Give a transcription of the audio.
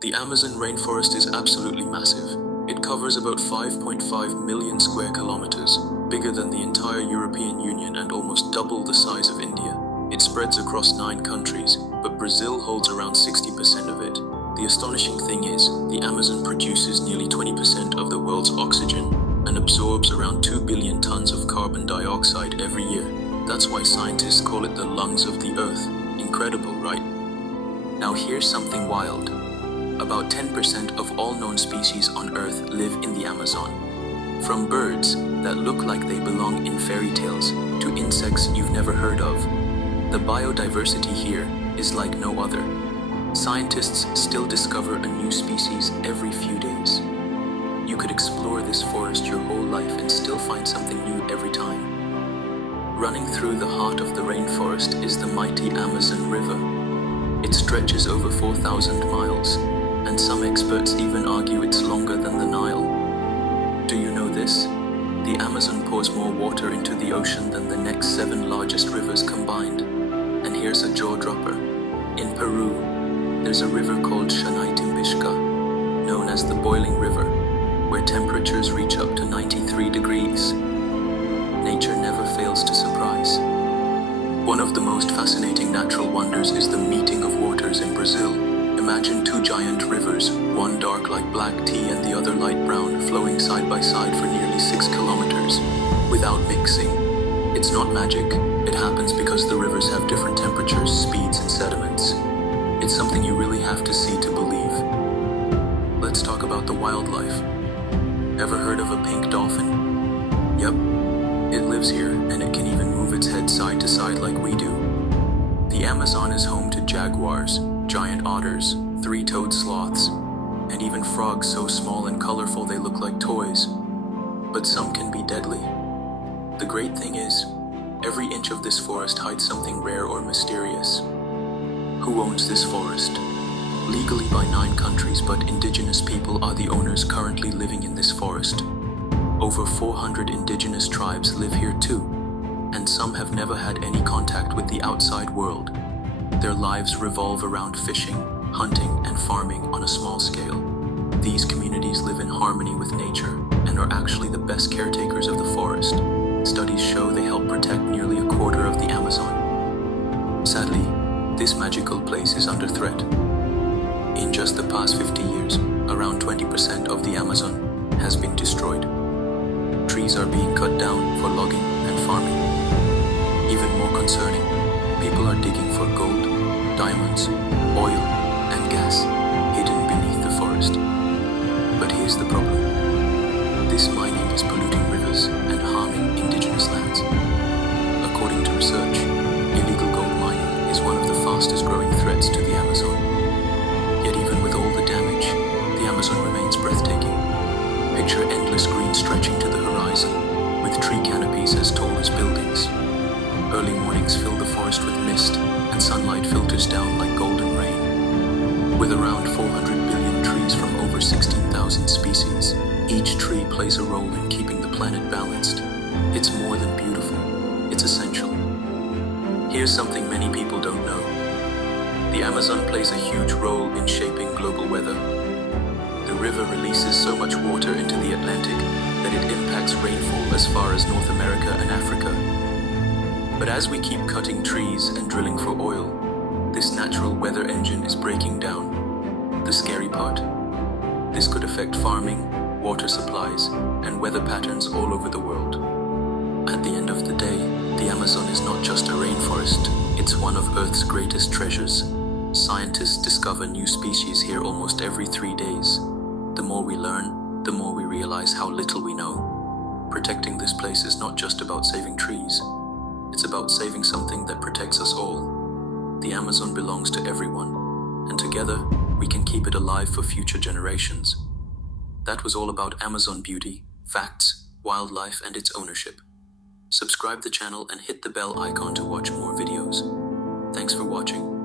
The Amazon rainforest is absolutely massive. It covers about 5.5 million square kilometers, bigger than the entire European Union and almost double the size of India. It spreads across 9 countries, but Brazil holds around 60% of it. The astonishing thing is, the Amazon produces nearly 20% of the world's oxygen and absorbs around 2 billion tons of carbon dioxide every year. That's why scientists call it the lungs of the earth. Incredible, right? Now here's something wild. About 10% of all known species on Earth live in the Amazon. From birds that look like they belong in fairy tales to insects you've never heard of. The biodiversity here is like no other. Scientists still discover a new species every few days. You could explore this forest your whole life and still find something new every time. Running through the heart of the rainforest is the mighty Amazon River. It stretches over 4,000 miles, and some experts even argue it's longer than the Nile. Do you know this? The Amazon pours more water into the ocean than the next 7 largest rivers combined. And here's a jaw-dropper. In Peru, there's a river called Timbishka, known as the Boiling River, where temperatures reach up to 93 degrees. Nature never fails to surprise. One of the most fascinating natural wonders is the meeting of waters in Brazil. Imagine 2 giant rivers, one dark like black tea and the other light brown, flowing side by side for nearly 6 kilometers, without mixing. It's not magic, it happens because the rivers have different temperatures, speeds, and sediments. It's something you really have to see to believe. Let's talk about the wildlife. Ever heard of a pink dolphin? Yep, it lives here, and it can even move its head side to side like we do. The Amazon is home to jaguars, giant otters, 3-toed sloths, and even frogs so small and colorful they look like toys. But some can be deadly. The great thing is, every inch of this forest hides something rare or mysterious. Who owns this forest? Legally by 9 countries, but indigenous people are the owners currently living in this forest. Over 400 indigenous tribes live here too, and some have never had any contact with the outside world. Their lives revolve around fishing, hunting, and farming on a small scale. These communities live in harmony with nature and are actually the best caretakers of the forest. Studies show they help protect nearly a quarter of the Amazon. Sadly, this magical place is under threat. In just the past 50 years, around 20% of the Amazon has been destroyed. Trees are being cut down for logging and farming. Even more concerning, people are digging for gold, diamonds, oil, and gas hidden beneath the forest. But here's the problem. This mining is polluting rivers and harming indigenous lands. According to research, illegal gold mining is one of the fastest growing threats to the Amazon. Yet even with all the damage, the Amazon remains breathtaking. Picture endless green stretching to the horizon, with tree canopies as tall as buildings. Early mornings fill the forest with mist, and sunlight filters down like golden rain. With around 400 billion trees from over 16,000 species, each tree plays a role in keeping the planet balanced. It's more than beautiful, it's essential. Here's something many people don't know. The Amazon plays a huge role in shaping global weather. The river releases so much water into the Atlantic that it impacts rainfall as far as North America and Africa. But as we keep cutting trees and drilling for oil, this natural weather engine is breaking down. The scary part? This could affect farming, water supplies, and weather patterns all over the world. At the end of the day, the Amazon is not just a rainforest, it's one of Earth's greatest treasures. Scientists discover new species here almost every 3 days. The more we learn, the more we realize how little we know. Protecting this place is not just about saving trees. It's about saving something that protects us all. The Amazon belongs to everyone, and together we can keep it alive for future generations. That was all about Amazon beauty, facts, wildlife, and its ownership. Subscribe the channel and hit the bell icon to watch more videos. Thanks for watching.